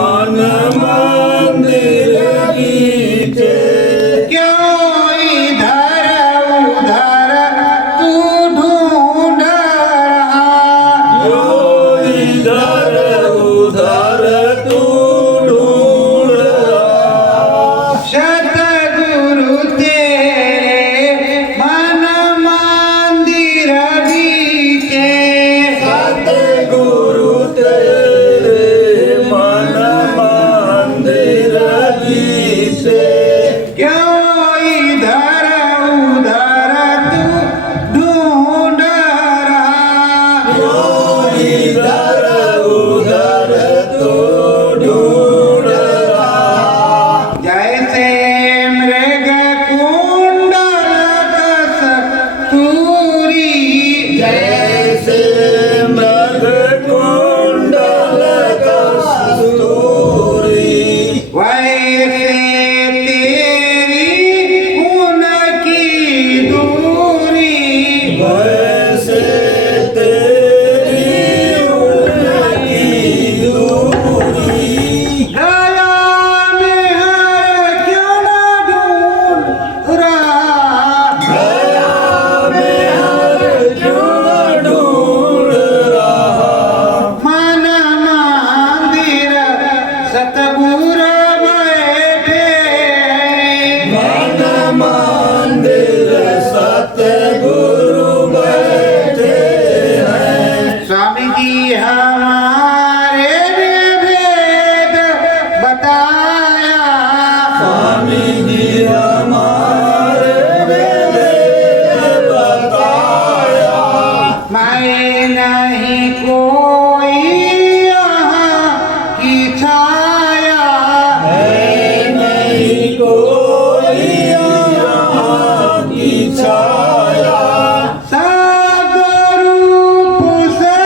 मन मंदिर बीचे। क्यों इधर उधर तू ढूंढ रहा, जो इधर उधर तू ढूंढ रहा। सतगुरु तेरे मन मंदिर बीचे। सतगुरु तेरे मन मंदिर बीचे। क्यों इधर उधर तू ढूंढ रहा, जो इधर उधर तू ढूंढ रहा। जैसे मृग कुंडल कस्तूरी, जैसे मृग कुंडल कस्तूरी। वैसे तेरी उनकी दूरी। वैसे तेरी उनकी दूरी। गया में है क्यों न ढूंढ रहा, गया में हर क्यों न ढूंढ रहा। मन मंदिर सतगुरु बैठे। मन मंदिर सतगुरु बैठे हैं। स्वामी जी हमारे ने भेद बताया, स्वामी जी हमारे वेद बताया। मैं नहीं कोई यहाँ की छाया, है नहीं कोई यहाँ की छाया। सब रूप से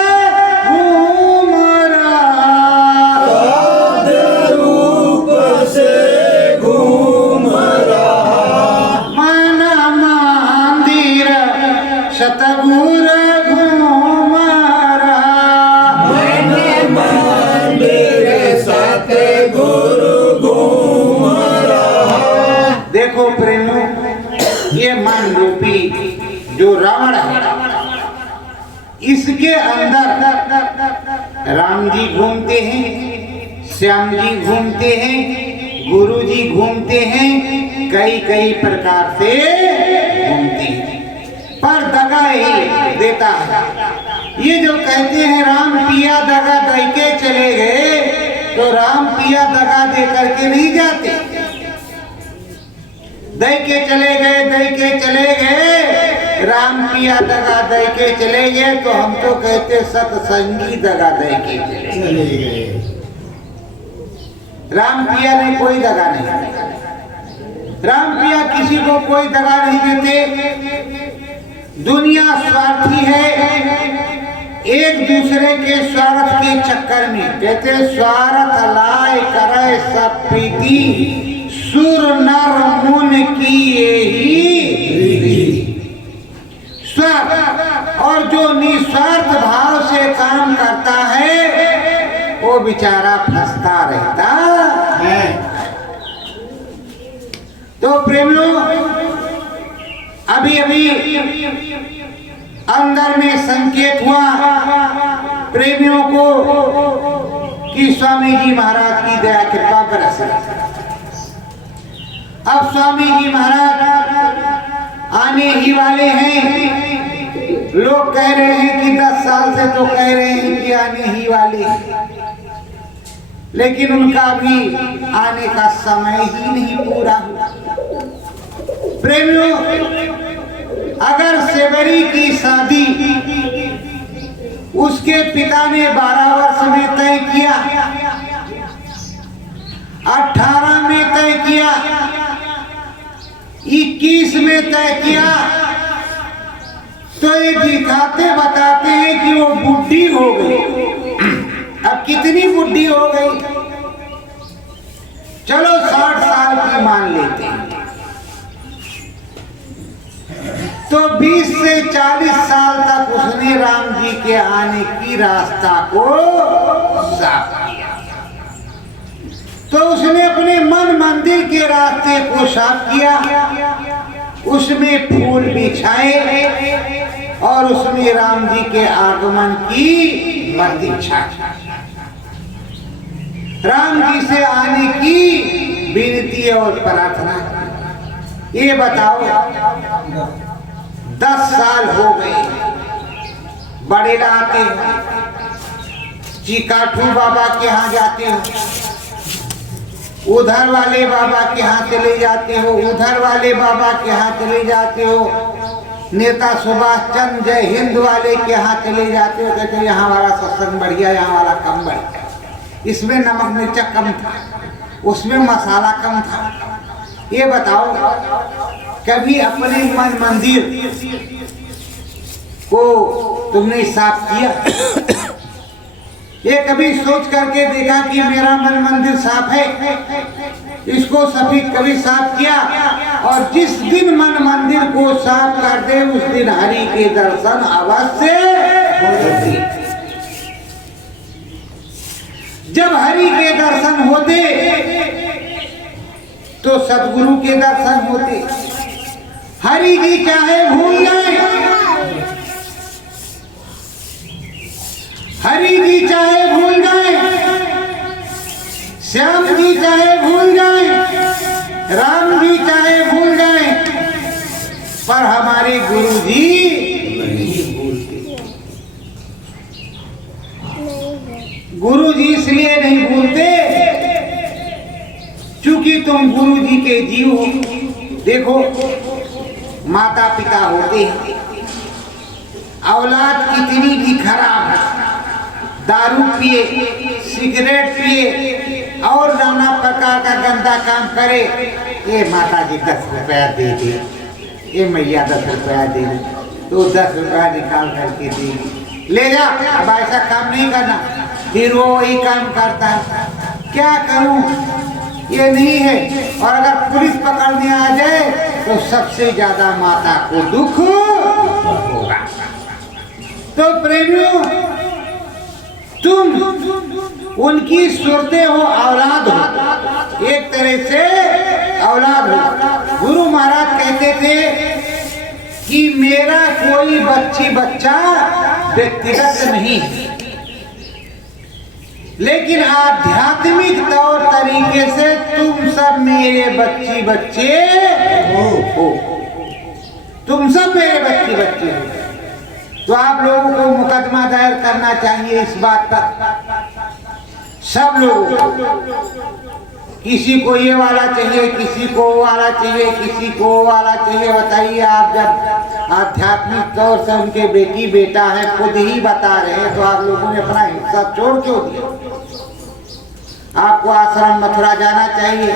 घूम रहा, साध रूप से घूम रहा। मन मंदिर सतगुरु घूम रहा। मन मंदिर सतगुरु घूम रहा। देखो प्रेमो, ये मन रूपी जो रावण है, इसके अंदर राम जी घूमते हैं, श्याम जी घूमते हैं, गुरु जी घूमते हैं, कई कई प्रकार से घूमते हैं, पर दगा ही देता है। ये जो कहते हैं राम पिया दगा दे के चले गए, तो राम पिया दगा दे करके नहीं जाते। दे के चले गए, दे के चले गए, राम पिया दगा दे के चले गए, तो हम तो कहते सत्संगी दगा दे के चले गए। राम पिया ने कोई दगा नहीं, राम पिया किसी को कोई दगा नहीं देते। दुनिया स्वार्थी है, एक दूसरे के स्वार्थ के चक्कर में कहते स्वार्थ लाए करे सब प्रीति, सुर नर मुन की यही स्वार्थ। और जो निस्वार्थ भाव से काम करता है वो बेचारा फंसता रहता है। तो प्रेमियों, अभी अभी अंदर में संकेत हुआ प्रेमियों को कि स्वामी जी महाराज की दया कृपा बरस। अब स्वामी जी महाराज आने ही वाले हैं। लोग कह रहे हैं कि 10 साल से तो कह रहे हैं कि आने ही वाले हैं, लेकिन उनका भी आने का समय ही नहीं पूरा हुआ। प्रेमियों, अगर सेवरी की शादी उसके पिता ने 12 वर्ष में तय किया, 18 में तय किया, 21 में तय किया, तो ये दिखाते बताते हैं कि वो बुढ़ी हो गई। अब कितनी बुढ़ी हो गई? चलो 60 साल की मान लेते हैं, तो 20 से 40 साल तक उसने राम जी के आने की रास्ता को साफ किया। तो उसने अपने मन मंदिर के रास्ते को साफ किया, उसमें फूल बिछाए और उसमें राम जी के आगमन की प्रतीक्षा, राम जी से आने की विनती और प्रार्थना। ये बताओ 10 साल हो गए, बड़े आते हैं, चिकाठू बाबा के यहाँ जाते हो, उधर वाले बाबा के यहाँ चले जाते हो, उधर वाले बाबा के यहाँ चले जाते हो, नेता सुभाष चंद्र जय हिंद वाले के यहाँ चले जाते हो, कहते यहाँ वाला सत्संग बढ़िया, यहाँ वाला कम बढ़िया, इसमें नमक मिर्चा कम था, उसमें मसाला कम था। ये बताओ कभी अपने मन मंदिर को तुमने साफ किया? ये कभी सोच करके देखा कि मेरा मन मंदिर साफ है, इसको सभी कभी साफ किया? और जिस दिन मन मंदिर को साफ कर दे उस दिन हरि के दर्शन अवश्य होते। जब हरि के दर्शन होते तो सदगुरु के दर्शन होते। हरि जी चाहे भूल जाए, हरि जी चाहे भूल जाए, श्याम जी चाहे भूल जाए, राम जी चाहे भूल जाए, पर हमारे गुरु जी नहीं भूलते। गुरु जी इसलिए नहीं भूलते क्योंकि तुम गुरु जी के जीव हो। देखो माता पिता होते हैं, औलाद कितनी भी खराब है, दारू पिए, सिगरेट पिए और नाना प्रकार का गंदा काम करे, ये माता जी 10 रुपया दे दे, ये मैया 10 रुपया दे दे, तो 10 रुपया निकाल करके दे, ले जा। अब ऐसा काम नहीं करना, फिर वो वही काम करता है। क्या करूं, ये नहीं है। और अगर पुलिस पकड़ने आ जाए तो सबसे ज्यादा माता को दुख होगा। तो प्रेमियों, तुम उनकी सुरते हो, औलाद हो, एक तरह से औलाद हो। गुरु महाराज कहते थे कि मेरा कोई बच्चा व्यक्तिगत नहीं है, लेकिन आध्यात्मिक तौर तरीके से तुम सब मेरे बच्चे हो, तुम सब मेरे बच्चे हो। तो आप लोगों को मुकदमा दायर करना चाहिए इस बात पर, सब लोग। किसी को ये वाला चाहिए, किसी को वो वाला चाहिए, किसी को वो वाला चाहिए। बताइए, आप जब आध्यात्मिक तौर से उनके बेटी बेटा है, खुद ही बता रहे हैं, तो आप लोगों ने अपना हिस्सा छोड़ क्यों दिया? आपको आश्रम मथुरा जाना चाहिए,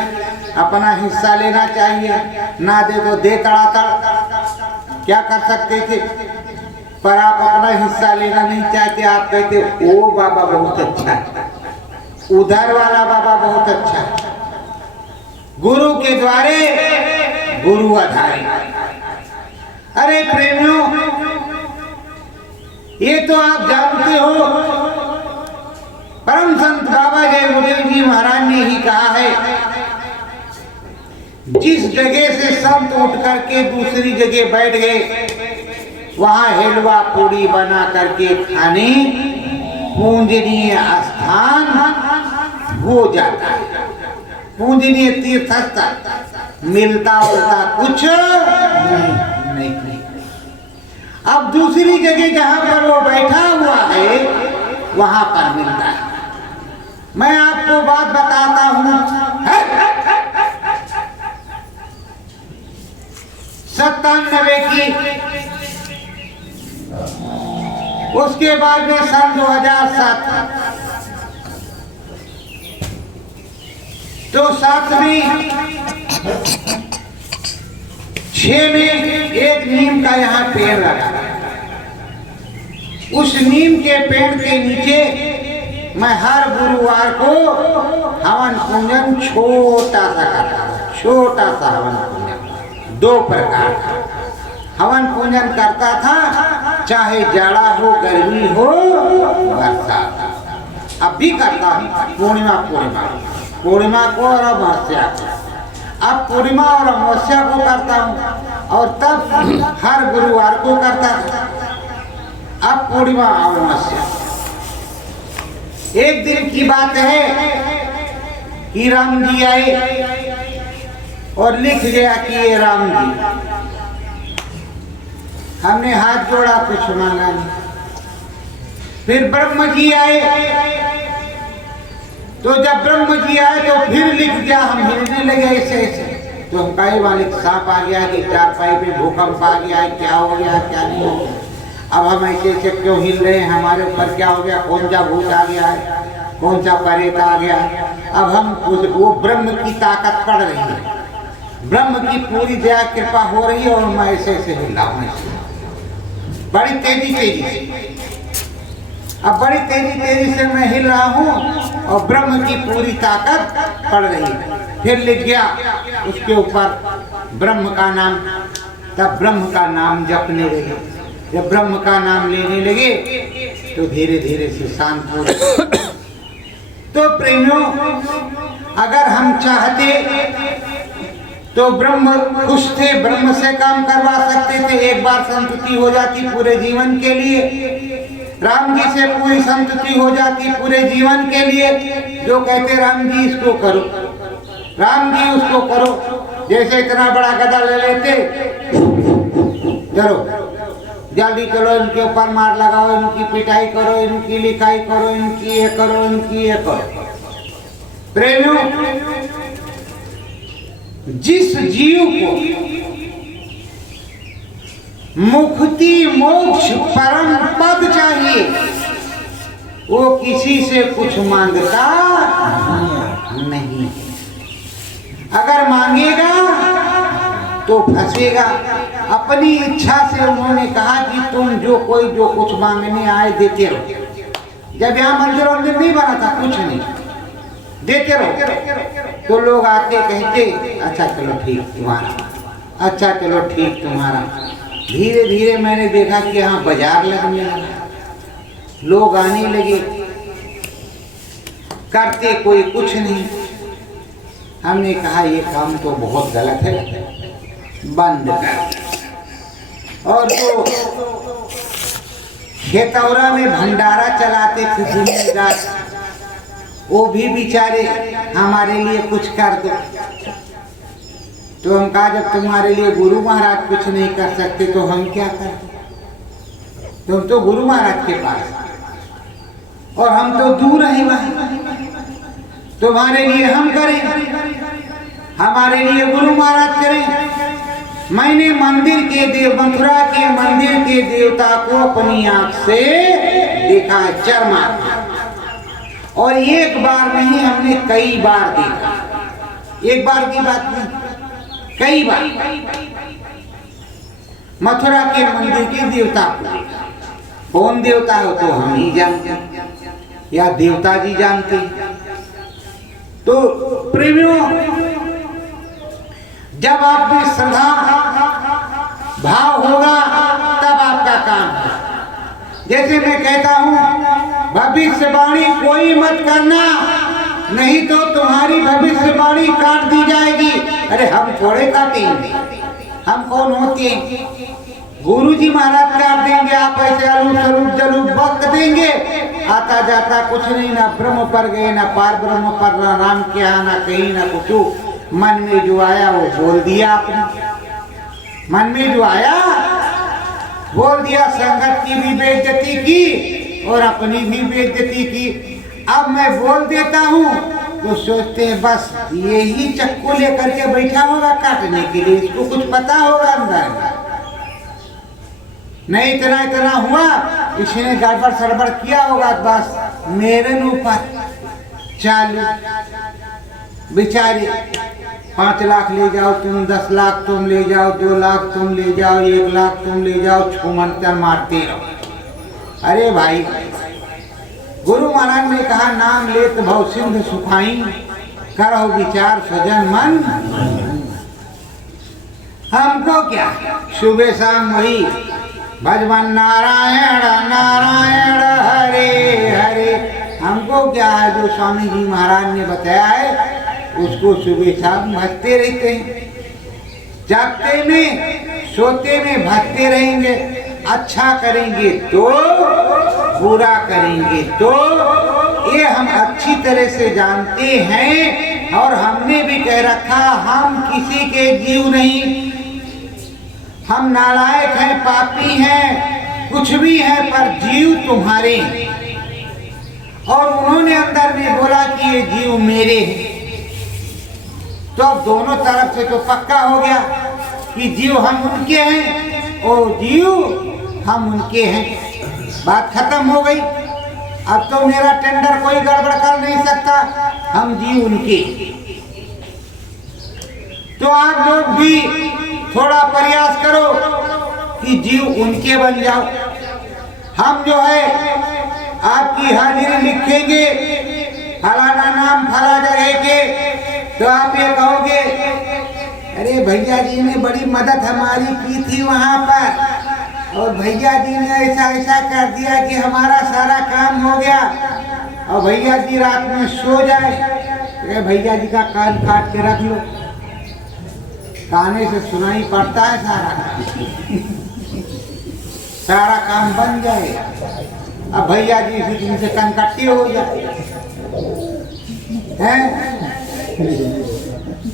अपना हिस्सा लेना चाहिए, ना दे तो दे तड़ातड़, क्या कर सकते थे? पर आप अपना हिस्सा लेना नहीं चाहते। आप कहते ओ बाबा बहुत अच्छा है, उधर वाला बाबा बहुत अच्छा है। गुरु के द्वारे गुरु आधारे। अरे प्रेमियों, ये तो आप जानते हो, परम संत बाबा जय गुरुदेव जी महाराज ने ही कहा है, जिस जगह से संत उठ करके दूसरी जगह बैठ गए, वहां हलवा पूड़ी बना करके खाने पूजनीय स्थान हो जाता है। पूजनीय तीर्थ स्थल मिलता उलता कुछ नहीं। अब दूसरी जगह जहां पर वो बैठा हुआ है वहां पर मिलता है। मैं आपको बात बताता हूं, 97 की, उसके बाद में सन 2007, तो 7 में 6 में एक नीम का यहाँ पेड़ लगा। उस नीम के पेड़ के नीचे मैं हर गुरुवार को हवन पूजन छोटा सा करता था, छोटा सा हवन पूजन, 2 प्रकार का हवन पूजन करता था, चाहे जाड़ा हो, गर्मी हो, बरसात। अब भी करता हूँ, पूर्णिमा। पूर्णिमा को और अमावस्या को। अब पूर्णिमा और अमावस्या को करता हूँ और तब हर गुरुवार को करता था। अब पूर्णिमा और अमावस्या। एक दिन की बात है कि राम जी आए और लिख गया कि ये राम जी। हमने हाथ जोड़ा, कुछ मांगा नहीं। फिर ब्रह्म जी आए, तो जब ब्रह्म जी आए तो फिर लिख गया, हम हिलने लगे ऐसे ऐसे। तो हम कहे मालिक सांप आ गया कि चारपाई पे भूकंप आ गया, क्या हो गया क्या नहीं हो गया। अब हम ऐसे ऐसे क्यों हिल रहे हैं, हमारे ऊपर क्या हो गया, कौन सा भूत आ गया है, कौन सा परेत आ गया। अब हम वो ब्रह्म की ताकत पड़ रही है, ब्रह्म की पूरी दया कृपा हो रही है और मैं ऐसे ऐसे हिल रहा हूँ, बड़ी तेजी तेजी से। अब बड़ी तेजी तेजी से मैं हिल रहा हूँ और ब्रह्म की पूरी ताकत पड़ रही है। फिर लिख गया उसके ऊपर ब्रह्म का नाम। तब ब्रह्म का नाम जपने लगे। जब ब्रह्म का नाम लेने लगे तो धीरे धीरे से शांत हो गए। तो प्रेमियों, अगर हम चाहते तो ब्रह्म खुश थे, ब्रह्म से काम करवा सकते थे, एक बार संतुष्टि हो जाती पूरे जीवन के लिए। राम जी से पूरी संतुष्टि हो जाती पूरे जीवन के लिए। जो कहते राम जी इसको करो, राम जी उसको करो। जैसे इतना बड़ा गदा ले लेते, चलो जल्दी चलो, इनके ऊपर मार लगाओ, इनकी पिटाई करो, इनकी लिखाई करो, इनकी ये करो, इनकी ये करो। प्रेमियों, जिस जीव को मुक्ति मोक्ष परम पद चाहिए वो किसी से कुछ मांगता नहीं। अगर मांगेगा तो फंसेगा। अपनी इच्छा से उन्होंने कहा कि तुम जो कुछ मांगने आए देते रहो। जब यहाँ मंदिर वंदिर नहीं बना था, कुछ नहीं, देते रहो। तो लोग आते कहते अच्छा चलो ठीक तुम्हारा, अच्छा चलो ठीक तुम्हारा। धीरे धीरे मैंने देखा कि यहाँ बाजार लगने लगा, लोग आने लगे, करते कोई कुछ नहीं। हमने कहा ये काम तो बहुत गलत है, बंद कर। और जो खेतौरा में भंडारा चलाते थे जिम्मेदार, वो भी बेचारे हमारे लिए कुछ कर दो। तो हम कहा जब तुम्हारे लिए गुरु महाराज कुछ नहीं कर सकते तो हम क्या करें। तुम तो गुरु महाराज के पास और हम तो दूर हैं वहां। तुम्हारे लिए हम करें, हमारे लिए गुरु महाराज करें। मैंने मंदिर के मथुरा के मंदिर के देवता को अपनी आंख से देखा, चरमा। और एक बार नहीं, हमने कई बार देखा। एक बार की बात नहीं, कई बार मथुरा के मंदिर के देवता को। कौन देवता हो तो हम ही जानते या देवता जी जानते। तो प्रेमियों, जब आप में श्रद्धा भाव होगा तब आपका काम है। जैसे मैं कहता हूं भविष्यवाणी कोई मत करना, नहीं तो तुम्हारी भविष्यवाणी काट दी जाएगी। अरे हम थोड़े काटेंगे, हम कौन होते हैं? गुरु जी महाराज काट देंगे, आप ऐसे अलूप सरूप जलूप वक्त देंगे, आता जाता कुछ नहीं, ना ब्रह्म पर गए, ना पार ब्रह्म पर, ना राम के यहाँ, ना कहीं, ना कुछ। मन में जो आया वो बोल दिया आपने, मन में जो आया बोल दिया। संगत की भी बेइज्जती की और अपनी भी बेइज्जती की। अब मैं बोल देता हूँ तो सोचते हैं बस यही चक्कू लेकर के बैठा होगा काटने के लिए, इसको कुछ पता होगा अंदर नहीं। इतना इतना हुआ, इसने गड़बड़ सड़बड़ किया होगा, बस मेरे ऊपर चालू। बेचारे 5 लाख ले जाओ तुम, 10 लाख तुम ले जाओ, 2 लाख तुम ले जाओ, 1 लाख तुम ले जाओ, छूमंतर मारते रहो। अरे भाई, गुरु महाराज ने कहा नाम लेत भव सिंधु सुखाई, करो विचार सजन मन। हमको क्या, सुबह शाम वही भजवन नारायण नारायण हरे हरे। हमको क्या है, जो स्वामी जी महाराज ने बताया है उसको सुबह शाम भजते रहते हैं। जागते में सोते में भजते रहेंगे। अच्छा करेंगे तो, बुरा करेंगे तो, ये हम अच्छी तरह से जानते हैं। और हमने भी कह रखा हम किसी के जीव नहीं, हम नालायक हैं, पापी हैं, कुछ भी है, पर जीव तुम्हारे हैं। और उन्होंने अंदर में बोला कि ये जीव मेरे हैं। तो अब दोनों तरफ से तो पक्का हो गया कि जीव हम उनके हैं और जीव हम उनके हैं। बात खत्म हो गई। अब तो मेरा टेंडर कोई गड़बड़ कर नहीं सकता, हम जीव उनके। तो आप लोग भी थोड़ा प्रयास करो कि जीव उनके बन जाओ। हम जो है आपकी हाजिरी लिखेंगे, फलाना नाम फला जगह के, तो आप ये कहोगे अरे भैया जी ने बड़ी मदद हमारी की थी वहाँ पर, और भैया जी ने ऐसा ऐसा कर दिया कि हमारा सारा काम हो गया। और भैया जी रात में सो जाए तो भैया जी का कान काट के रख लो, काने से सुनाई पड़ता है सारा काम बन जाएगा। अब भैया जी से कनकट्टी हो जाए हैं।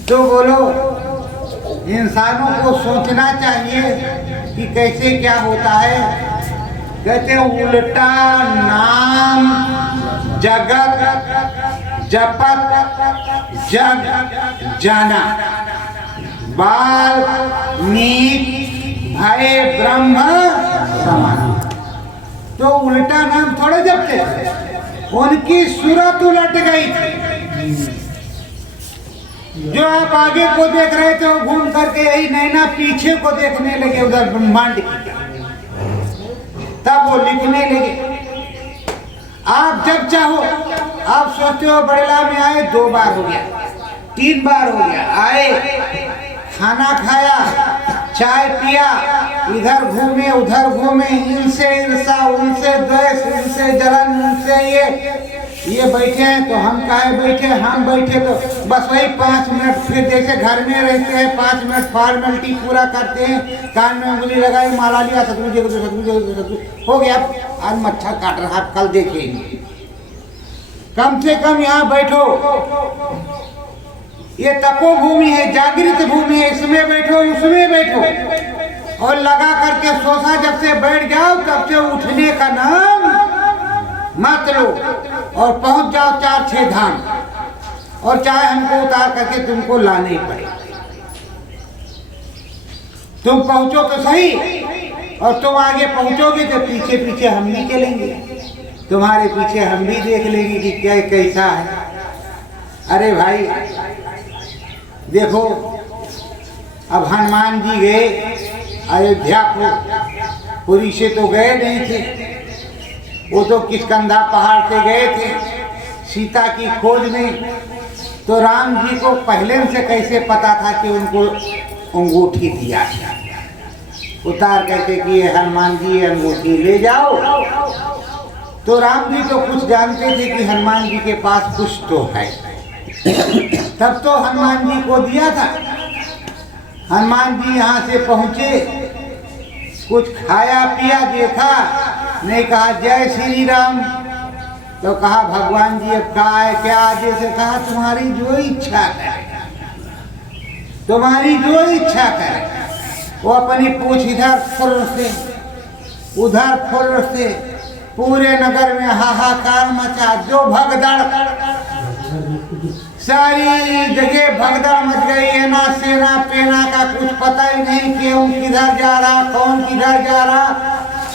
तो बोलो, इंसानों को सोचना चाहिए कि कैसे क्या होता है। कहते उल्टा नाम जगत जपत जग जाना, बाल नीत भय ब्रह्म समान। तो उल्टा नाम थोड़े जपते, उनकी सूरत उलट गई थी। जो आप आगे को देख रहे थे वो घूम करके यही नैना पीछे को देखने लगे, उधर ब्रह्मांड की। तब वो लिखने लगे। आप जब चाहो, आप सोचते हो बड़ला में आए 2 बार हो गया, 3 बार हो गया, आए खाना खाया, चाय पिया, इधर घूमे उधर घूमे, इनसे ईर्षा उनसे द्वेष, इनसे जलन उनसे ये बैठे हैं तो हम काहे बैठे, हम बैठे तो बस वही 5 मिनट, फिर जैसे घर में रहते हैं 5 मिनट फॉर्मेलिटी पूरा करते हैं, कान में उंगली लगाई, माला लिया, सतगुरु जी सतगुरु हो गया। आज मच्छर काट रहा, कल देखेंगे। कम से कम यहाँ बैठो, ये तपोभूमि है, जागृत भूमि है, इसमें बैठो उसमें बैठो, और लगा करके सोचा जब से बैठ जाओ तब से उठने का नाम मत लो, और पहुंच जाओ 4-6 धाम, और चाहे हमको उतार करके तुमको लाने ही पड़े। तुम पहुंचो तो सही, और तुम आगे पहुंचोगे तो पीछे पीछे हम भी चलेंगे, तुम्हारे पीछे हम भी देख लेंगे कि क्या कैसा है। अरे भाई देखो, अब हनुमान जी गए अयोध्या को, पुरी से तो गए नहीं थे, वो तो किष्किंधा पहाड़ से गए थे सीता की खोज में। तो राम जी को पहले से कैसे पता था कि उनको अंगूठी दिया, उतार करके कि ये हनुमान जी ये अंगूठी ले जाओ। तो राम जी तो कुछ जानते थे कि हनुमान जी के पास कुछ तो है, तब तो हनुमान जी को दिया था। हनुमान जी यहाँ से पहुँचे, कुछ खाया पिया, देखा नहीं, कहा जय श्री राम, तो कहा भगवान जी अब कहा है क्या आदेश है? कहा तुम्हारी जो इच्छा करे, तुम्हारी जो इच्छा करे। वो अपनी पूछ इधर फुर्र से उधर फुर्र से पूरे नगर में हाहाकार मचा, जो भगदड़, सारी जगह भगदड़ मच गई है। ना सेना पेना का कुछ पता ही नहीं, क्यों किधर जा रहा, कौन किधर जा रहा।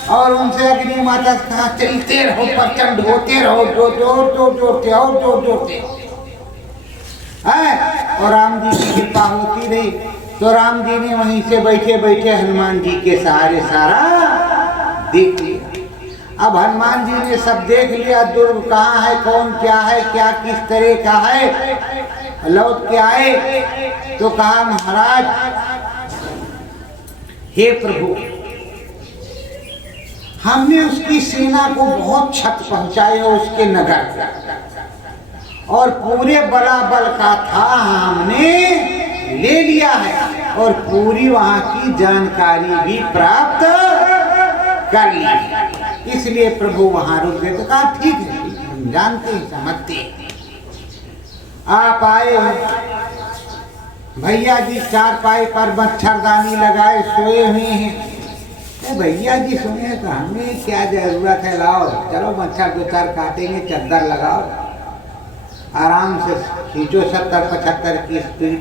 और उनसे अग्नि माता कहा चलते रहो, प्रचंड होते रहो, जोर जोर जोर जोरते और जोर जोरते है। और राम जी की कृपा होती रही। तो राम जी ने वहीं से बैठे बैठे हनुमान जी के सहारे सारा देख लिया। अब हनुमान जी ने सब देख लिया, दुर्ग कहाँ है, कौन क्या है, क्या किस तरह का है। लौट के आए तो कहा महाराज, हे प्रभु, हमने उसकी सेना को बहुत क्षत पहुंचाई है, उसके नगर, और पूरे बलाबल का था हमने ले लिया है और पूरी वहाँ की जानकारी भी प्राप्त कर ली है। इसलिए प्रभु वहाँ रुक गए। तो कहा ठीक है, हम जानते हैं, समझते हैं। आप आए भैया जी चारपाई पर मच्छरदानी लगाए सोए हुए हैं। भैया जी सुने तो हमें क्या जरूरत है, लाओ चलो मच्छर दो चार काटेंगे, चादर लगाओ, आराम से खींचो 70-75 की स्पीड।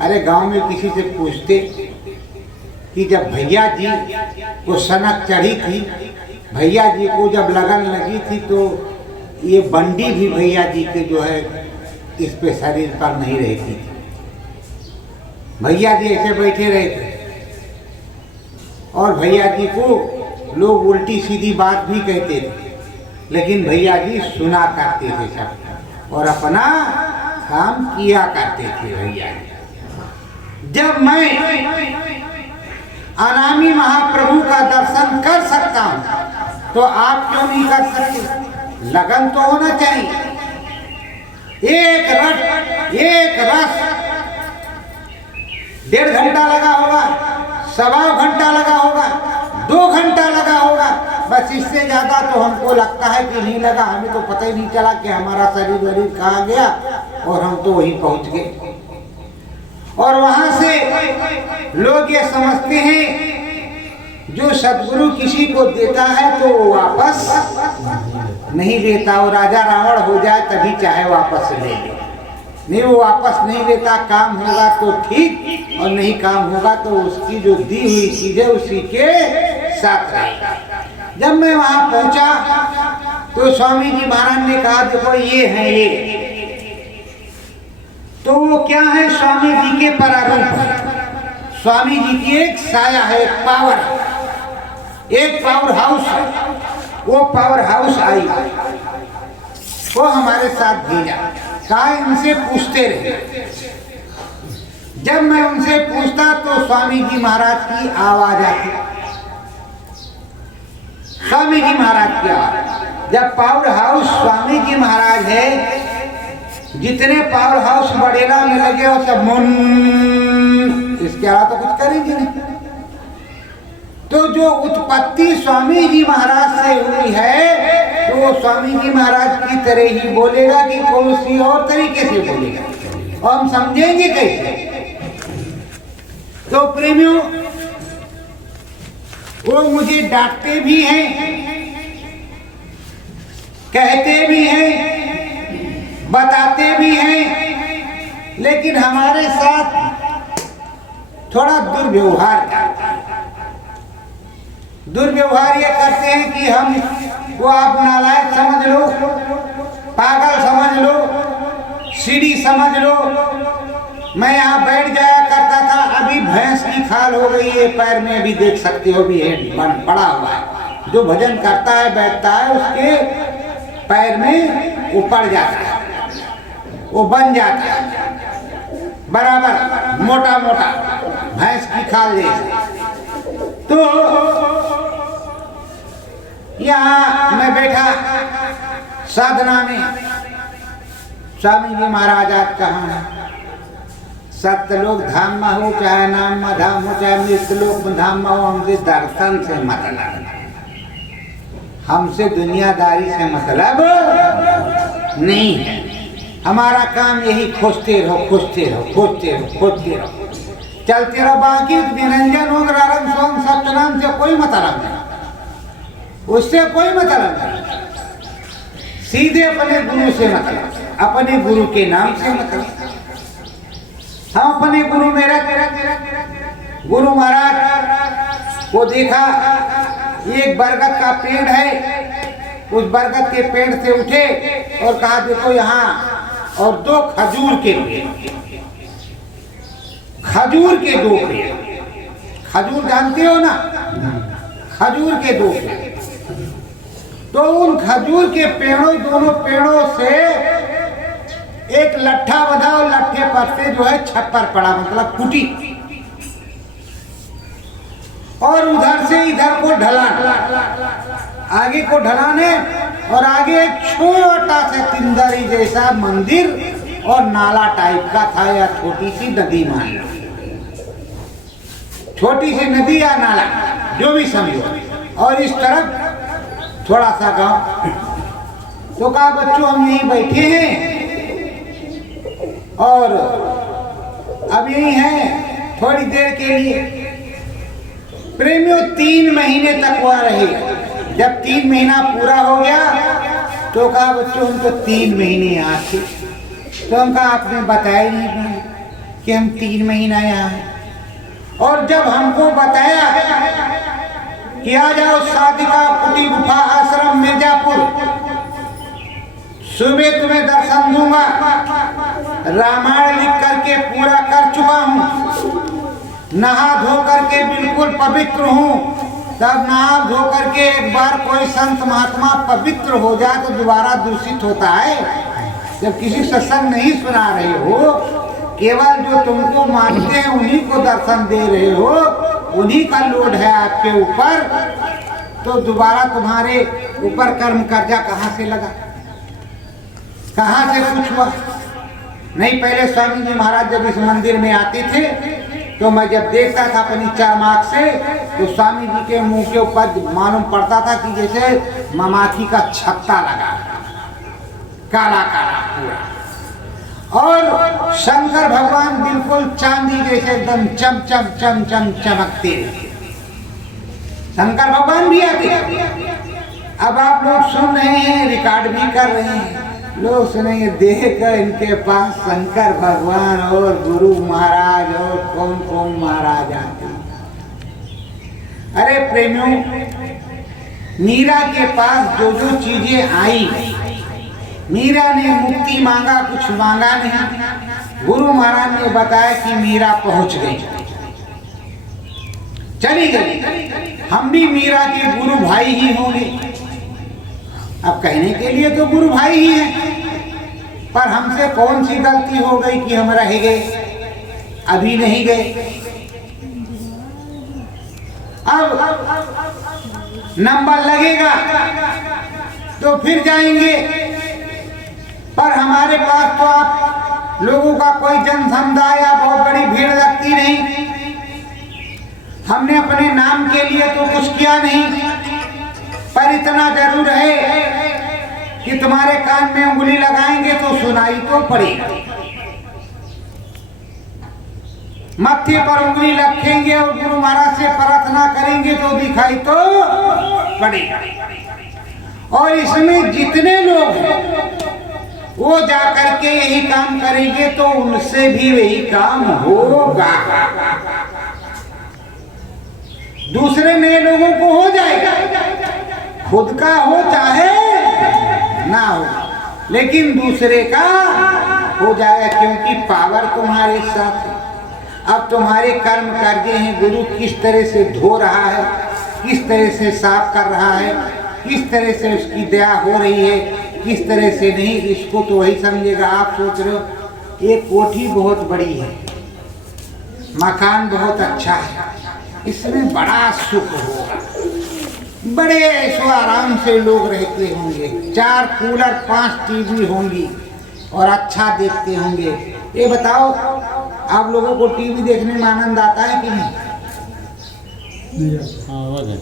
अरे गांव में किसी से पूछते कि जब भैया जी को सनक चढ़ी थी, भैया जी को जब लगन लगी थी, तो ये बंडी भी भैया जी के जो है इस पे शरीर पर नहीं रहती थी। भैया जी ऐसे बैठे रहे थे और भैया जी को लोग उल्टी सीधी बात भी कहते थे, लेकिन भैया जी सुना करते थे सब और अपना काम किया करते थे भैया जी। जब मैं अनामी महाप्रभु का दर्शन कर सकता हूं तो आप क्यों नहीं कर सकते? लगन तो होना चाहिए। एक रस 1.5 घंटा लगा होगा, 1.25 घंटा लगा होगा, 2 घंटा लगा होगा, बस इससे ज्यादा तो हमको लगता है कि नहीं लगा। हमें तो पता ही नहीं चला कि हमारा शरीर कहाँ गया और हम तो वहीं पहुंच गए। और वहां से लोग ये समझते हैं जो सद्गुरु किसी को देता है तो वो वापस नहीं देता। और राजा रावण हो जाए तभी चाहे वापस ले ले, नहीं वो वापस नहीं लेता। काम होगा तो ठीक और नहीं काम होगा तो उसकी जो दी हुई चीज है उसी के साथ रहेगा। जब मैं वहां पहुंचा तो स्वामी जी महाराज ने कहा देखो ये है ये, तो वो क्या है? स्वामी जी के परारूप, स्वामी जी की एक साया है, एक पावर हाउस है। वो पावर हाउस आई, वो हमारे साथ भेजा, कहा इनसे पूछते रहे। जब मैं उनसे पूछता तो स्वामी जी महाराज की आवाज आती, स्वामी जी महाराज की आवाज। जब पावर हाउस स्वामी जी महाराज है, जितने पावर हाउस बड़ेला में लगे हो सब मुन, इसके अलावा तो कुछ करेंगे नहीं। तो जो उत्पत्ति स्वामी जी महाराज से हुई है तो वो स्वामी जी महाराज की तरह ही बोलेगा कि कौन सी और तरीके से बोलेगा, और हम समझेंगे कैसे? तो प्रेमियों, वो मुझे डांटते भी हैं, कहते भी हैं, बताते भी हैं, लेकिन हमारे साथ थोड़ा दुर्व्यवहार ये करते हैं कि हम वो आप नालायक समझ लो, पागल समझ लो, सीढ़ी समझ लो। मैं यहाँ बैठ जाया करता था, अभी भैंस की खाल हो गई है पैर में, अभी देख सकते हो भी है पड़ा हुआ है। जो भजन करता है बैठता है उसके पैर में वो पड़ जाता है, वो बन जाता है बराबर मोटा मोटा भैंस की खाल जैसे। तो यहाँ मैं बैठा साधना में, स्वामी जी महाराज आज कहाँ है? सत्यलोक धाम में हो चाहे नाम में धाम हो चाहे मृतलोक में धाम में हो, हमसे दर्शन से मतलब, हमसे दुनियादारी से मतलब नहीं है। हमारा काम यही खोजते रहो, खोजते रहो, खोजते रहो, खोजते रहो, चलते रहो। बाकी निरंजन हो राम स्वाम सत्यनाम से कोई मतलब नहीं, उससे कोई मतलब नहीं। सीधे अपने गुरु से मतलब, अपने गुरु के नाम से मतलब। हम अपने गुरु मेरा गुरु महाराज को देखा, एक बरगद का पेड़ है, उस बरगद के पेड़ से उठे और कहा देखो यहाँ, और 2 खजूर के पेड़, खजूर के 2 पेड़, खजूर जानते हो ना, खजूर के 2 पेड़। तो उन खजूर के पेड़ों, दोनों पेड़ों से एक लट्ठा बंधा और लट्ठे पर से जो है छप्पर पड़ा, मतलब कुटी, और उधर से इधर को ढलान, आगे को ढलान है और आगे एक छोटा सा तिंदरी जैसा मंदिर और नाला टाइप का था, या छोटी सी नदी मान लो, छोटी सी नदी या नाला जो भी समझो। और इस तरफ थोड़ा सा गांव। तो कहा बच्चों हम यहीं बैठे हैं और अब यही हैं थोड़ी देर के लिए। प्रेमियों 3 महीने तक वह रहे। जब 3 महीना पूरा हो गया तो कहा बच्चों हम तो 3 महीने यहाँ थे। तो हम कहा आपने बताया नहीं कि हम 3 महीना यहाँ हैं। और जब हमको बताया कि आ जाओ साधिका कुटी गुफा आश्रम मिर्जापुर, सुबह तुम्हें दर्शन दूंगा, रामायण लिख करके पूरा कर चुका हूँ, नहा धो करके बिल्कुल पवित्र हूँ। तब नहा धो करके एक बार कोई संत महात्मा पवित्र हो जाए तो दोबारा दूषित होता है। जब किसी सत्संग नहीं सुना रहे हो, केवल जो तुमको मानते हैं उन्हीं को दर्शन दे रहे हो, उन्हीं का लोड है आपके ऊपर, तो दोबारा तुम्हारे ऊपर कर्म कर्जा कहाँ से लगा, कहाँ से कुछ हुआ? नहीं, पहले स्वामी जी महाराज जब इस मंदिर में आते थे तो मैं जब देखता था अपनी 4 आँख से, तो स्वामी जी के मुंह के ऊपर मालूम पड़ता था कि जैसे ममाखी का छत्ता लगा, काला काला पूरा। और शंकर भगवान बिल्कुल चांदी जैसे एकदम चम चम चम चम चमकते। शंकर भगवान भी आते। अब आप लोग सुन रहे हैं, रिकॉर्ड भी कर रहे हैं, लोग सुनेंगे देखकर इनके पास शंकर भगवान और गुरु महाराज और कौन कौन महाराज आते। अरे प्रेमियों, मीरा के पास जो जो चीजें आई, मीरा ने मुक्ति मांगा, कुछ मांगा नहीं। गुरु महाराज ने बताया कि मीरा पहुंच गई, चली गई। हम भी मीरा के गुरु भाई ही होंगे। अब कहने के लिए तो गुरु भाई ही हैं, पर हमसे कौन सी गलती हो गई कि हम रह गए, अभी नहीं गए। अब नंबर लगेगा तो फिर जाएंगे, पर हमारे पास तो आप लोगों का कोई जन समुदाय या बहुत बड़ी भीड़ लगती नहीं। हमने अपने नाम के लिए तो कुछ किया नहीं, पर इतना जरूर है कि तुम्हारे कान में उंगली लगाएंगे तो सुनाई तो पड़ेगा, मत्थे पर उंगली रखेंगे और गुरु महाराज से प्रार्थना करेंगे तो दिखाई तो पड़ेगा। और इसमें जितने लोग हैं वो जाकर के यही काम करेंगे तो उनसे भी वही काम होगा। दूसरे नए लोगों को हो जाएगा, खुद का हो चाहे ना हो, लेकिन दूसरे का हो जाएगा, क्योंकि पावर तुम्हारे साथ है। अब तुम्हारे कर्म कार्य हैं, गुरु किस तरह से धो रहा है, किस तरह से साफ कर रहा है, किस तरह से उसकी दया हो रही है, किस तरह से नहीं, इसको तो वही समझेगा। आप सोच रहे हो ये कोठी बहुत बड़ी है, मकान बहुत अच्छा है, इसमें बड़ा सुख होगा, बड़े ऐसो आराम से लोग रहते होंगे, 4 कूलर 5 टीवी होंगी और अच्छा देखते होंगे। ये बताओ आप लोगों को टीवी देखने में आनंद आता है कि नहीं?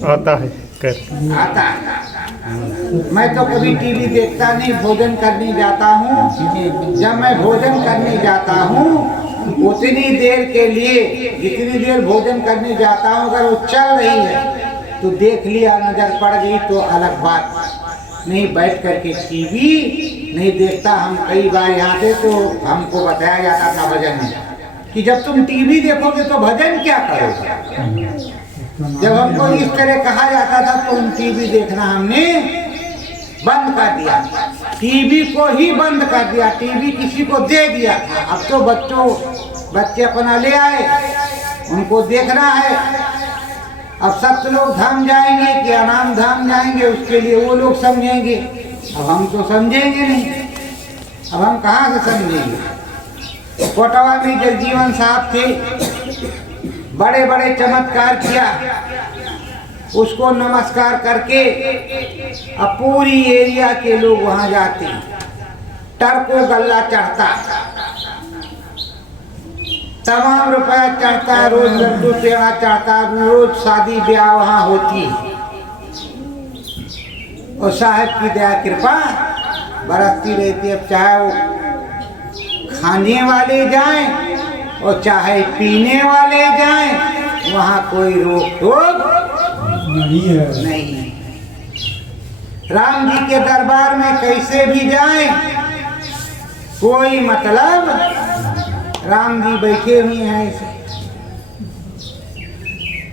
आता है, आता है। मैं तो कभी टीवी देखता नहीं, भोजन करने जाता हूँ। जब मैं भोजन करने जाता हूँ उतनी देर के लिए, जितनी देर भोजन करने जाता हूँ, अगर वो चल रही है तो देख लिया, नजर पड़ गई तो अलग बात, नहीं बैठ करके टीवी नहीं देखता। हम कई बार यहाँ से तो हमको बताया जाता था भजन में कि जब तुम टीवी देखोगे तो भजन क्या करोगे। जब हमको इस तरह कहा जाता था तो हम टीवी देखना हमने बंद कर दिया, टीवी को ही बंद कर दिया, टीवी किसी को दे दिया था। अब तो बच्चे अपना ले आए, उनको देखना है। अब सत्य लोग धाम जाएंगे कि अनाम धाम जाएंगे, उसके लिए वो लोग समझेंगे, अब हम तो समझेंगे नहीं। अब हम कहाँ से समझेंगे। कोटवा में जगजीवन साहब थे, बड़े बड़े चमत्कार किया, उसको नमस्कार करके अब पूरी एरिया के लोग वहां जाते हैं। टरको गल्ला चढ़ता, तमाम रुपया चढ़ता, रोज लड्डू पेड़ा चढ़ता, रोज शादी ब्याह वहां होती है। और साहब की दया कृपा बरसती रहती है। अब चाहे वो खाने वाले जाएं और चाहे पीने वाले जाएं, वहां कोई रोक टोक नहीं है। नहीं। राम जी के दरबार में कैसे भी जाएं, कोई मतलब, राम जी बैठे हुए हैं ऐसे।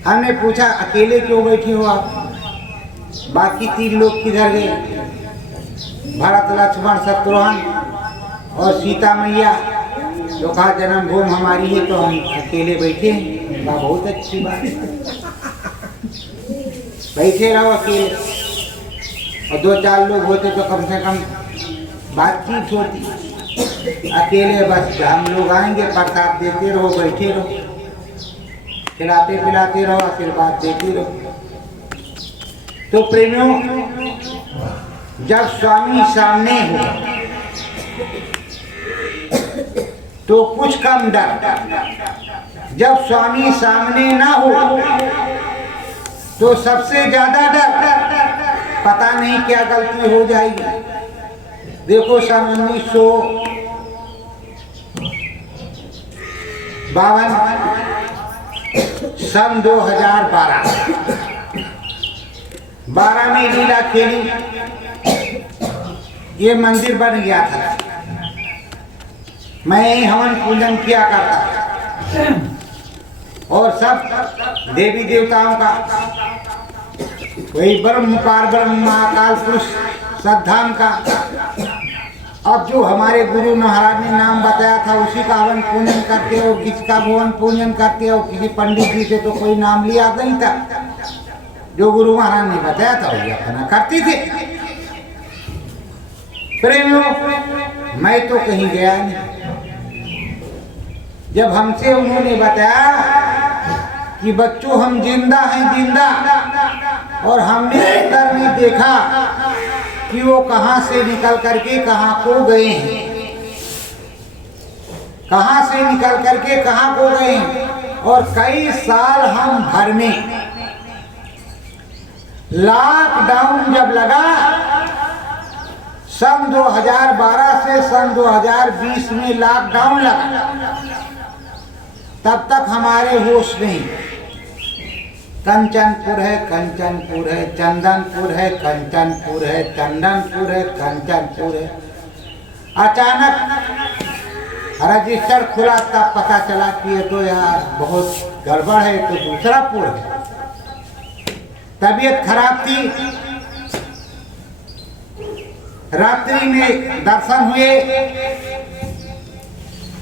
हमने पूछा अकेले क्यों बैठे हो आप, बाकी 3 लोग किधर गए? भरत लक्ष्मण शत्रुघ्न और सीता मैया। तो कहा जन्मभूमि हमारी है तो हम अकेले बैठे हैं। कहा बहुत अच्छी बात है, बैठे रहो अकेले। और 2-4 लोग होते तो कम से कम बातचीत होती। अकेले बस हम लोग आएंगे, प्रसाद देते रहो, बैठे रहो, खिलाते पिलाते रहो, आशीर्वाद देते रहो। तो प्रेमियों, जब स्वामी सामने हो तो कुछ कम डर, जब स्वामी सामने ना हो तो सबसे ज्यादा डर, पता नहीं क्या गलती हो जाएगी। देखो सन 1952, सन 2012 में लीला खेली, ये मंदिर बन गया था। मैं यही हवन पूजन किया करता और सब देवी देवताओं का, वही ब्रह्म पार ब्रह्म महाकाल पुरुष सद्धाम का। अब जो हमारे गुरु महाराज ने नाम बताया था उसी का हवन पूजन करते और किसका भवन पूजन करते और किसी पंडित जी से तो कोई नाम लिया नहीं था। जो गुरु महाराज ने बताया था वही अपना करते थे। प्रेमियों, मैं तो कहीं गया नहीं। जब हमसे उन्होंने बताया कि बच्चों हम जिंदा हैं, जिंदा, और हमने अंदर में देखा कि वो कहां से निकल करके कहां को गए हैं, कहां से निकल करके कहां को गए हैं। और कई साल हम भर में, लॉकडाउन जब लगा सन 2012 से सन 2020 में लॉकडाउन लगा, तब तक हमारे होश नहीं। कंचनपुर है, कंचनपुर है, चंदनपुर है, कंचनपुर है, चंदनपुर है, कंचनपुर है। अचानक रजिस्टर खुला तब पता चला कि ये तो यार बहुत गड़बड़ है, तो दूसरा पुर है। तबीयत खराब थी, रात्रि में दर्शन हुए,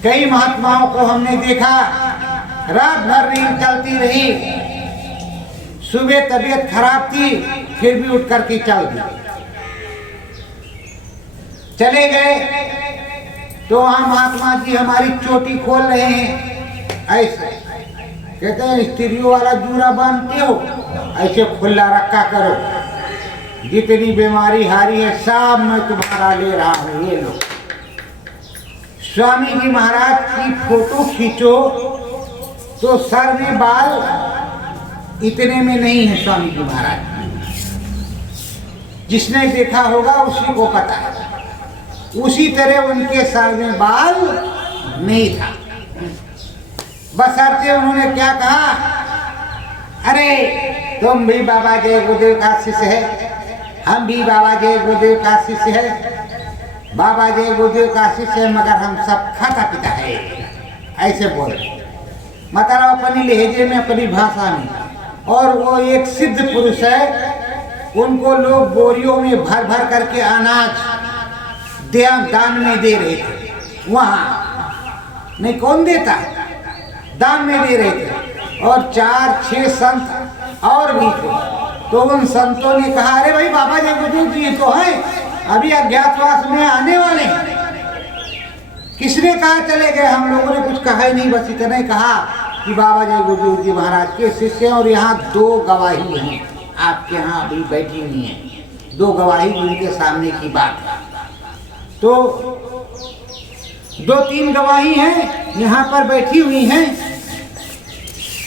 कई महात्माओं को हमने देखा, रात भर नींद चलती रही। सुबह तबीयत खराब थी, फिर भी उठ करके चल दी। चले गए तो वहां महात्मा जी हमारी चोटी खोल रहे हैं। ऐसे कहते हैं स्त्रियों वाला जूरा बांधते हो, ऐसे खुला रखा करो, जितनी बीमारी हारी है सब मैं तुम्हारा ले रहा हूं, ये लो। स्वामी जी महाराज की फोटो खींचो तो सर में बाल इतने में नहीं है। स्वामी जी महाराज, जिसने देखा होगा उसी को पता है, उसी तरह उनके सर में बाल नहीं था। बशर्ते उन्होंने क्या कहा, अरे तुम भी बाबा जय गुरुदेव का शिष्य है, हम भी बाबा जय गुरुदेव का शिष्य है, बाबा जय गुरुदेव का शिष्य है, मगर हम सब खाता पिता है। ऐसे बोले, मतलब अपनी लहजे में, अपनी भाषा में। और वो एक सिद्ध पुरुष है, उनको लोग बोरियों में भर भर करके अनाज दान में दे रहे थे। वहाँ नहीं, कौन देता, दान में दे रहे थे। और 4-6 संत और भी थे। तो उन संतों ने कहा, अरे भाई बाबा जय गुरुदेव जी तो हैं, अभी अज्ञातवास में आने वाले हैं। किसने कहा चले गए? हम लोगों ने कुछ कहा ही नहीं, बस इतना ही कहा कि बाबा जय गुरुदेव जी महाराज के शिष्य हैं। और यहाँ 2 गवाही हैं, आपके यहाँ अभी बैठी हुई हैं। 2 गवाही उनके सामने की बात है। तो 2-3 गवाही हैं यहाँ पर बैठी हुई हैं।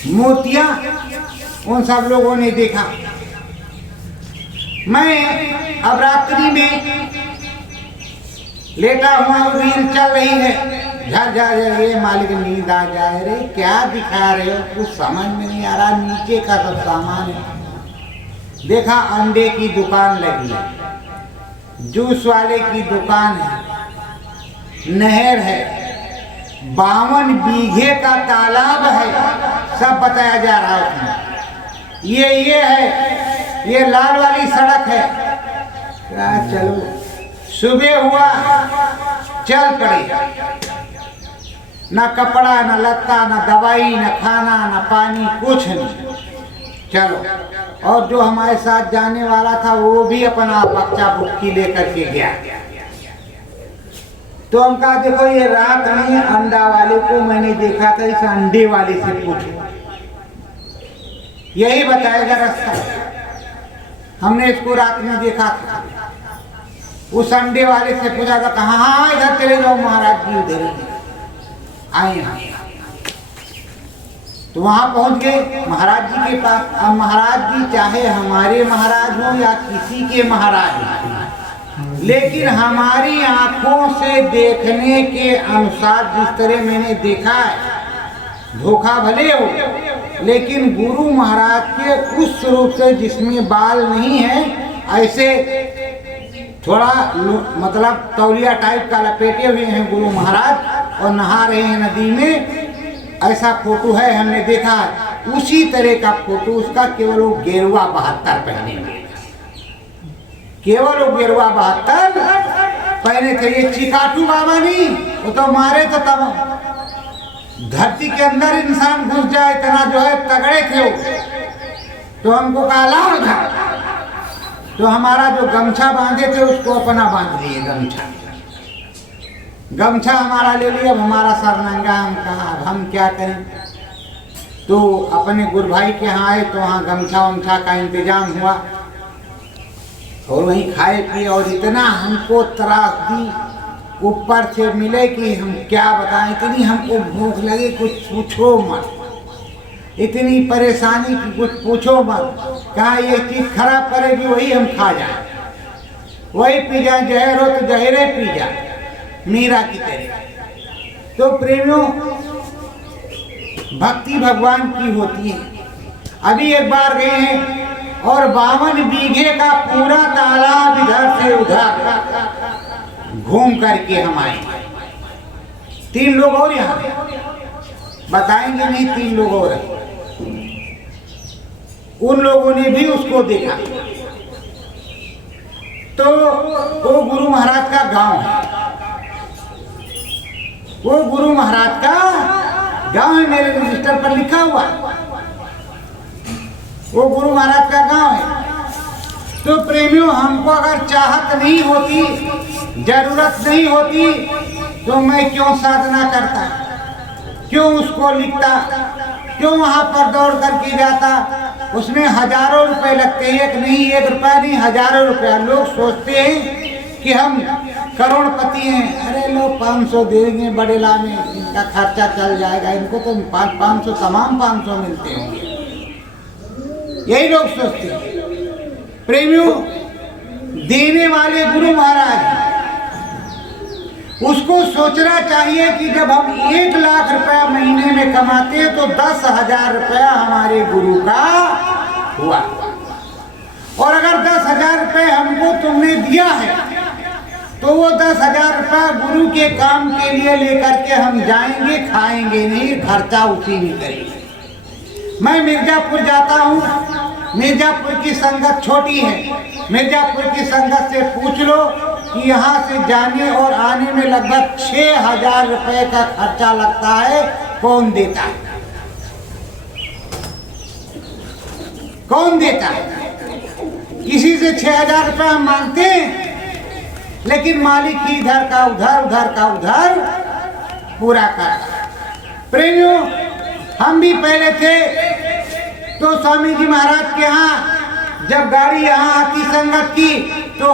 मूर्तियाँ उन सब लोगों ने देखा। मैं अब रात्रि में लेटा हुआ, रील चल रही है, झर झर ये मालिक नींद आ जाए रे, क्या दिखा रहे हो, कुछ समझ में नहीं आ रहा। नीचे का सब सामान है। देखा अंडे की दुकान लगी है, जूस वाले की दुकान है, नहर है, 52 बीघे का तालाब है, सब बताया जा रहा है उसमें। ये है, ये लाल वाली सड़क है। क्या चलो, सुबह हुआ चल पड़े। ना कपड़ा, ना लत्ता, ना दवाई, ना खाना, ना पानी, कुछ नहीं। चलो, और जो हमारे साथ जाने वाला था वो भी अपना बच्चा बुक्की लेकर के गया। तो हम कहा देखो ये रात में अंडा वाले को मैंने देखा था, इस अंडे वाले से पूछो, यही बताएगा रास्ता। हमने इसको रात में देखा था। उस अंडे वाले से पूछा था, कहाँ? हाँ इधर चले जाओ महाराज जी, उधर आए हम। तो वहां पहुंच गए महाराज जी के पास। अब महाराज जी चाहे हमारे महाराज हो या किसी के महाराज हो, लेकिन हमारी आंखों से देखने के अनुसार जिस तरह मैंने देखा है, धोखा भले हो, लेकिन गुरु महाराज के उस स्वरूप से जिसमें बाल नहीं है, ऐसे थोड़ा मतलब तौलिया टाइप का लपेटे हुए हैं गुरु महाराज और नहा रहे हैं नदी में, ऐसा फोटो है, हमने देखा। उसी तरह का फोटो उसका, केवल वो गेरुआ 72 पहने हुए, केवल वो गेरुआ 72 पहने थे। ये चिकाटू बाबा नहीं, वो तो मारे तो तब धरती के अंदर इंसान घुस जाए इतना जो है तगड़े थे वो। तो हमको कहा लाओ था, तो हमारा जो गमछा बांधे थे उसको अपना बांध लिए। गमछा हमारा ले लिया, अब हमारा सर नंगा। हम कहा अब हम क्या करें। तो अपने गुरु भाई के यहाँ आए, तो वहाँ गमछा वमछा का इंतजाम हुआ और वहीं खाए पिए। और इतना हमको त्रास दी ऊपर से मिले कि हम क्या बताएं। इतनी हमको भूख लगे कुछ पूछो मत, इतनी परेशानी की कुछ पूछो मत। कहा ये चीज खराब करेगी वही हम खा जाए, वही पी जाए, जहर हो तो जहरे पी जाए, मीरा की तरह। तो प्रेमियों, भक्ति भगवान की होती है। अभी एक बार गए हैं और 52 बीघे का पूरा तालाब इधर से उधर घूम करके हम आए। 3 लोग और यहाँ बताएंगे नहीं, 3 लोग और। उन लोगों ने भी उसको देखा। तो वो गुरु महाराज का गांव है, वो गुरु महाराज का गांव है, मेरे रजिस्टर पर लिखा हुआ, वो गुरु महाराज का गांव है। तो प्रेमियों, हमको अगर चाहत नहीं होती, जरूरत नहीं होती, तो मैं क्यों साधना करता, क्यों उसको लिखता, क्यों वहां पर दौड़ करके जाता। उसमें हजारों रुपए लगते हैं, एक नहीं, 1 रुपया नहीं, हजारों रुपया। लोग सोचते हैं कि हम करोड़पति हैं। अरे लोग 500 देंगे बड़ेला में, इनका खर्चा चल जाएगा, इनको तो 500 तमाम 500 मिलते होंगे, यही लोग सोचते हैं। प्रेमियों, देने वाले गुरु महाराज, उसको सोचना चाहिए कि जब हम 1 लाख रुपया महीने में कमाते हैं तो 10,000 रुपया हमारे गुरु का हुआ। और अगर 10,000 रुपये हमको तुमने दिया है तो वो 10,000 रुपया गुरु के काम के लिए लेकर के हम जाएंगे, खाएंगे नहीं, खर्चा उसी में करेंगे। मैं मिर्जापुर जाता हूँ, मिर्जापुर की संगत छोटी है, मिर्जापुर की संगत से पूछ लो कि यहाँ से जाने और आने में लगभग 6,000 रुपये का खर्चा लगता है। कौन देता है? कौन देता है? किसी से 6,000 रुपये हम मांगते हैं, लेकिन मालिक ही इधर का उधर, उधर का उधर पूरा करता। प्रेमियों, हम भी पहले थे तो स्वामी जी महाराज के यहाँ जब गाड़ी यहाँ आती संगत की तो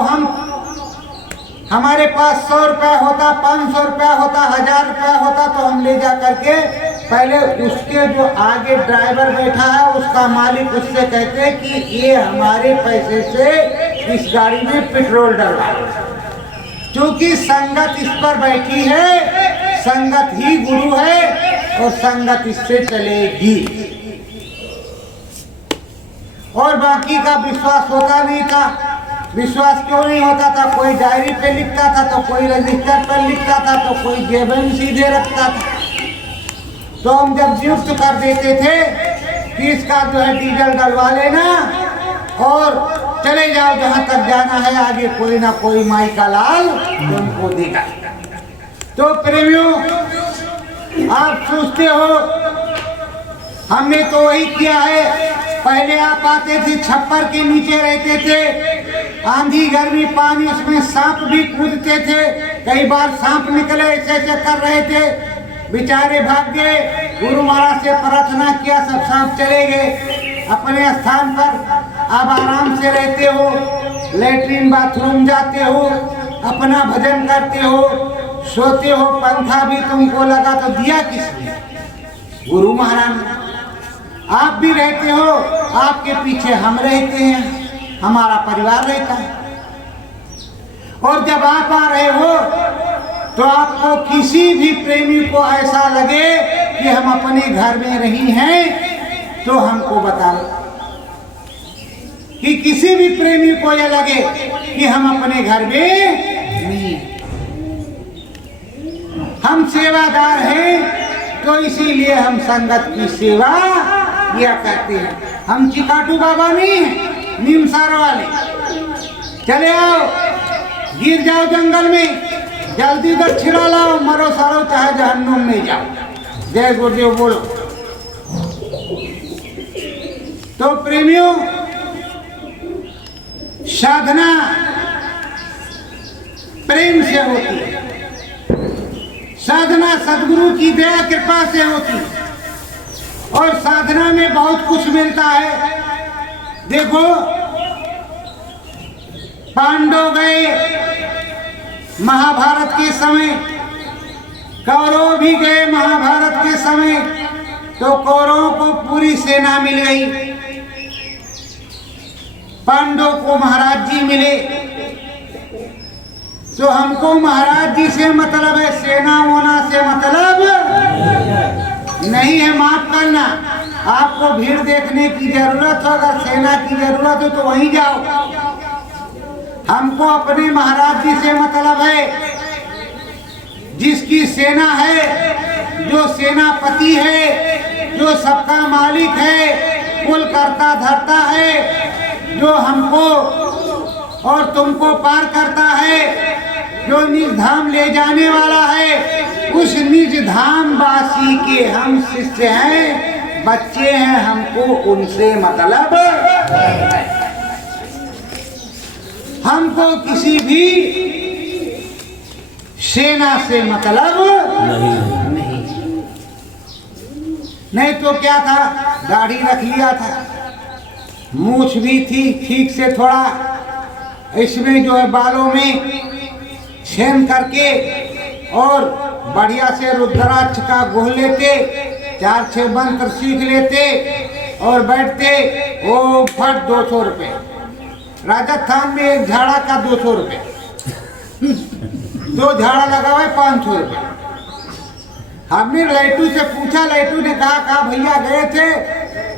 हमारे पास 100 रुपया होता, 500 रुपया होता, 1000 रुपया होता, तो हम ले जा करके पहले उसके जो आगे ड्राइवर बैठा है उसका मालिक उससे कहते कि ये हमारे पैसे से इस गाड़ी में पेट्रोल डलवा। क्योंकि संगत इस पर बैठी है, संगत ही गुरु है और संगत इससे चलेगी। और बाकी का विश्वास होता नहीं था। विश्वास क्यों नहीं होता था? कोई डायरी पे लिखता था तो कोई रजिस्टर पर लिखता था तो कोई जेब में सीधे रखता था। तो हम जब नियुक्त कर देते थे कि इसका जो है डीजल डलवा लेना और चले जाओ जहां तक जाना है, आगे कोई ना कोई माई का लाल तुमको देगा। तो प्रेमियों, आप सोचते हो हमने तो वही किया है। पहले आप आते थे, छप्पर के नीचे रहते थे, आंधी गर्मी पानी उसमें सांप भी कूदते थे। कई बार सांप निकले, ऐसे ऐसे कर रहे थे, बेचारे भाग गए। गुरु महाराज से प्रार्थना किया, सब सांप चले गए अपने स्थान पर। अब आराम से रहते हो, लेटरिन बाथरूम जाते हो, अपना भजन करते हो, सोते हो। पंखा भी तुमको लगा तो दिया किसने? गुरु महाराज ने। आप भी रहते हो, आपके पीछे हम रहते हैं, हमारा परिवार रहता है। और जब आप आ रहे हो तो आपको किसी भी प्रेमी को ऐसा लगे कि हम अपने घर में नहीं हैं, तो हमको बताओ। कि किसी भी प्रेमी को यह लगे कि हम अपने घर में नहीं, हम सेवादार हैं, तो इसीलिए हम संगत की सेवा किया करते हैं। हम चिकाटू बाबा नहीं हैं, नीमसार वाले। चले आओ, गिर जाओ जंगल में, जल्दी दक्षिणा लाओ, मरो सारो चाहे जहन्नुम में जाओ। जय गुरुदेव बोलो। तो प्रेमियों, साधना प्रेम से होती है, साधना सद्गुरु की दया कृपा से होती है, और साधना में बहुत कुछ मिलता है। देखो, पांडव गए महाभारत के समय, कौरव भी गए महाभारत के समय, तो कौरवों को पूरी सेना मिल गई, पांडव को महाराज जी मिले। तो हमको महाराज जी से मतलब है, सेना होना से मतलब नहीं है। माफ करना, आपको भीड़ देखने की जरूरत हो, अगर सेना की जरूरत हो तो वहीं जाओ। हमको अपने महाराज जी से मतलब है, जिसकी सेना है, जो सेनापति है, जो सबका मालिक है, कुल करता धरता है, जो हमको और तुमको पार करता है, जो निज धाम ले जाने वाला है, उस निज धाम वासी के हम शिष्य हैं, बच्चे हैं। हमको उनसे मतलब है। हमको किसी भी सेना से मतलब नहीं तो क्या था, दाढ़ी रख लिया था, मूछ भी थी ठीक से, थोड़ा इसमें जो है बालों में छेन करके और बढ़िया से रुद्राक्ष का गोह लेते, 4-6 मंत्र सीख लेते और बैठते। ओ फट 200 रुपये। राजस्थान में एक झाड़ा का 200 रुपये, 2 झाड़ा लगा हुआ 500 रुपये। हमने लैटू से पूछा, लैटू ने कहा भैया गए थे,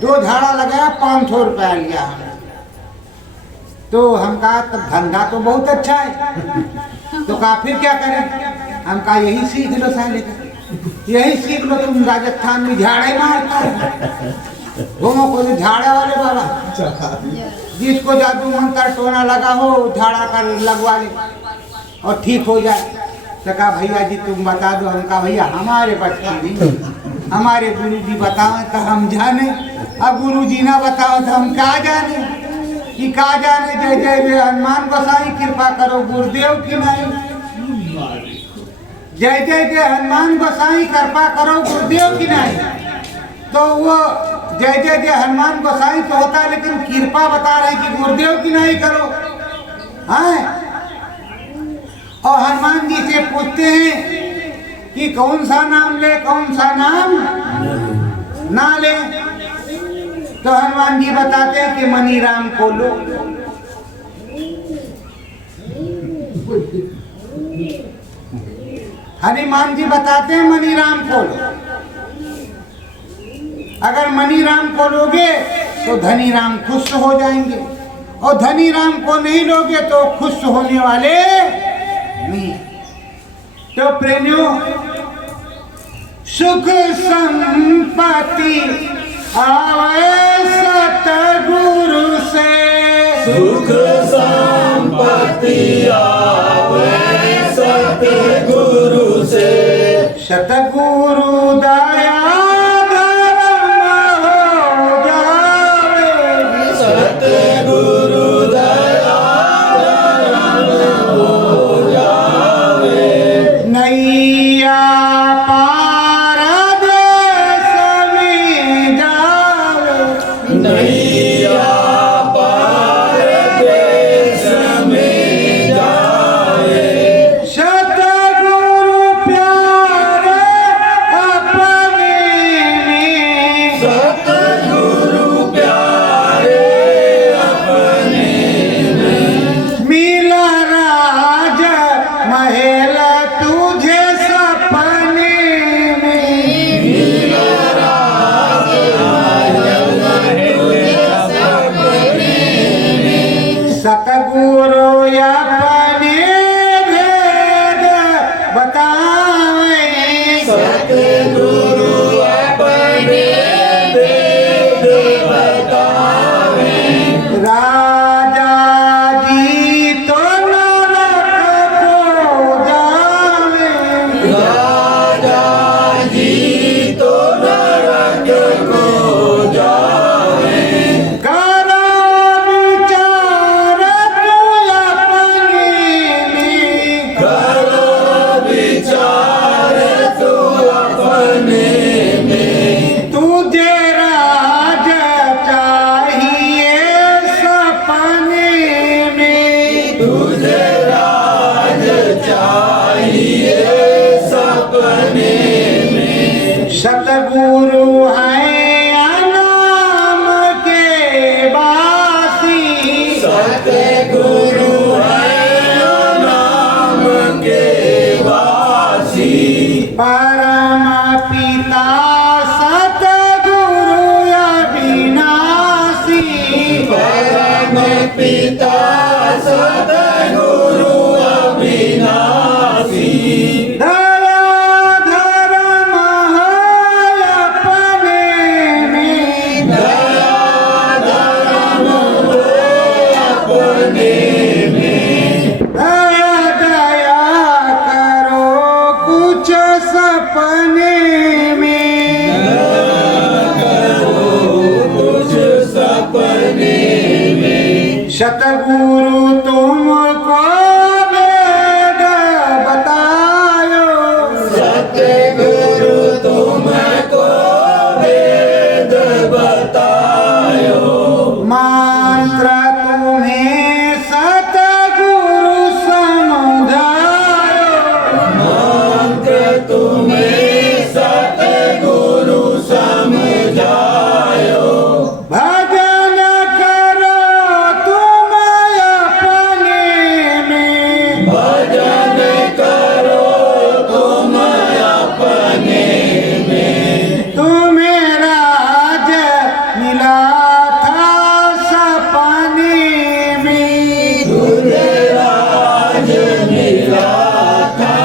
2 झाड़ा लगाया 500 रुपया लिया हमने। तो हम कहा तब धंधा तो बहुत अच्छा है। तो कहा फिर क्या करें? हम कहा यही सीख लो साले, यही सीख लो। तुम राजस्थान में झाड़े मारता है, घूमो को झाड़े वाले बाबा, जिसको जादू मंत्र टोना लगा हो झाड़ा कर लगवा ले और ठीक हो जाए। तो कहा भैया जी तुम बता दो। हम कहा भैया हमारे बच्चे नहीं, हमारे गुरु जी बताओ तो हम जाने, अब गुरु जी ना बताओ तो हम क्या जाने कि क्या जाने। जय जय जय हनुमान गोसाई कृपा करो गुरुदेव की नहीं, जय जय जय हनुमान गोसाई कृपा करो गुरुदेव की नहीं। तो वो जय जय जय हनुमान गोसाई तो होता है, लेकिन कृपा बता रहे कि गुरुदेव की नहीं करो। हाँ, और हनुमान जी से पूछते हैं कि कौन सा नाम ले, कौन सा नाम ना ले। तो हनुमान जी बताते हैं कि मनी राम को लो। हनुमान जी बताते हैं मनी राम को लो। अगर मनी राम को लोगे तो धनी राम खुश हो जाएंगे, और धनी राम को नहीं लोगे तो खुश होने वाले नहीं। तो प्रेमियों, सुख संपत्ति आवे सतगुरु से, सुख संपत्ति आवे सतगुरु से, सतगुरु दया सतगुरु है नाम के बासी, सतगुरु है नाम के वासी, परम पिता सतगुरु अविनाशी, परम पिता सतगुरु अविनाशी, सतगुरु तुमको वेद बतायो, सतगुरु तुमको वेद बतायो, मंत्र तुम्हें सतगुरु समझायो, मंत्र तुम्हें सतगुरु समझायो, भजन करो तुम अपने में, भजन करो तुम अपने में, तुम्हें राज मिला था सपने में, तुझे राज मिला था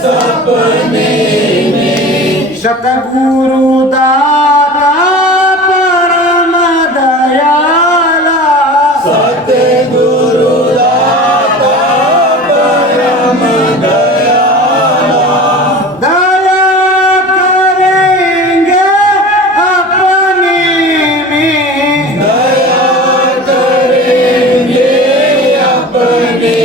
सपने में, सतगुरु दाता परम दयाला, सतगुरु दाता परम दयाला, दया करेंगे अपने में, दया करेंगे अपने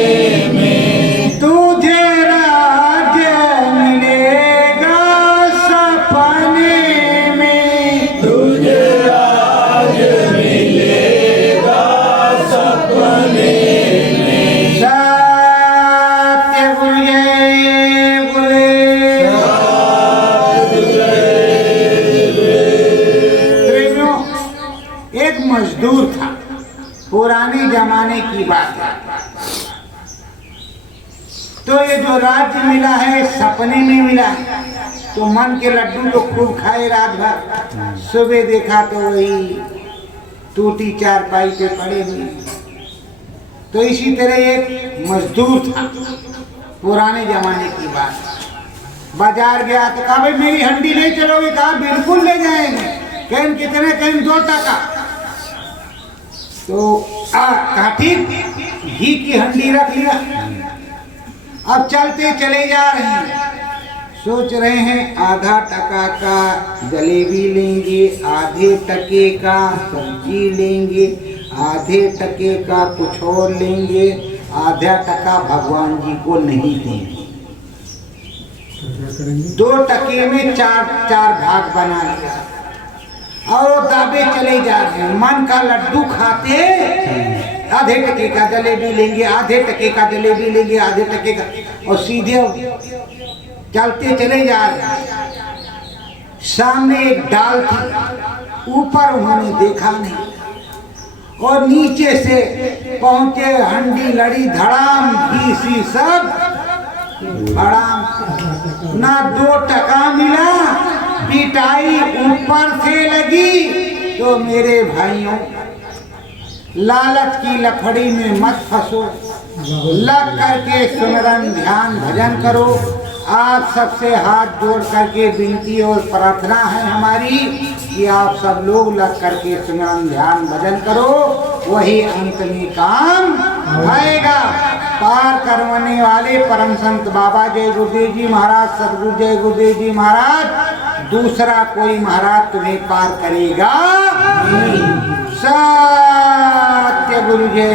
में, तुझे राज्य मिलेगा सपने में, मजदूर था, पुराने जमाने की बात है। तो ये जो राज्य मिला है सपने में मिला है, तो मन के लड्डू तो खूब खाए रात भर। सुबह देखा तो वही टूटी चारपाई पे पड़े हुए। तो इसी तरह एक मजदूर था, पुराने जमाने की बात। बाजार गया तो कहा भाई मेरी हंडी ले चलोगे? कहा बिल्कुल ले जाएंगे। कहीं कितने? कहीं 2 टका। तो कहा ठीक, घी की हंडी रख लिया। अब चलते चले जा रहे हैं, सोच रहे हैं आधा टका का जलेबी लेंगे, आधे टके का सब्जी लेंगे, आधे टके का कुछ और लेंगे, आधा टका भगवान जी को नहीं देंगे। 2 टके में 4 भाग बना लिया और वो दाबे चले जा रहे हैं। मन का लड्डू खाते, आधे टके का जलेबी लेंगे, आधे टके का जलेबी लेंगे, आधे टके का, और सीधे चलते चले जा रहे हैं। सामने एक डाल थी, ऊपर उन्होंने देखा नहीं और नीचे से पहुंचे, हंडी लड़ी धड़ाम, घी सी सब धड़ाम। ना 2 टका मिला, पिटाई ऊपर से लगी। तो मेरे भाइयों, लालच की लकड़ी में मत फंसो, लग करके सुमिरन ध्यान भजन करो। आप सबसे हाथ जोड़ करके विनती और प्रार्थना है हमारी कि आप सब लोग लग करके सुमिरन ध्यान भजन करो, वही अंत में काम आएगा। पार करवाने वाले परम संत बाबा जय गुरुदेव जी महाराज, सतगुरु जय गुरुदेव जी महाराज, दूसरा कोई महाराज तुम्हें पार करेगा नहीं। सत्य गुरु जय।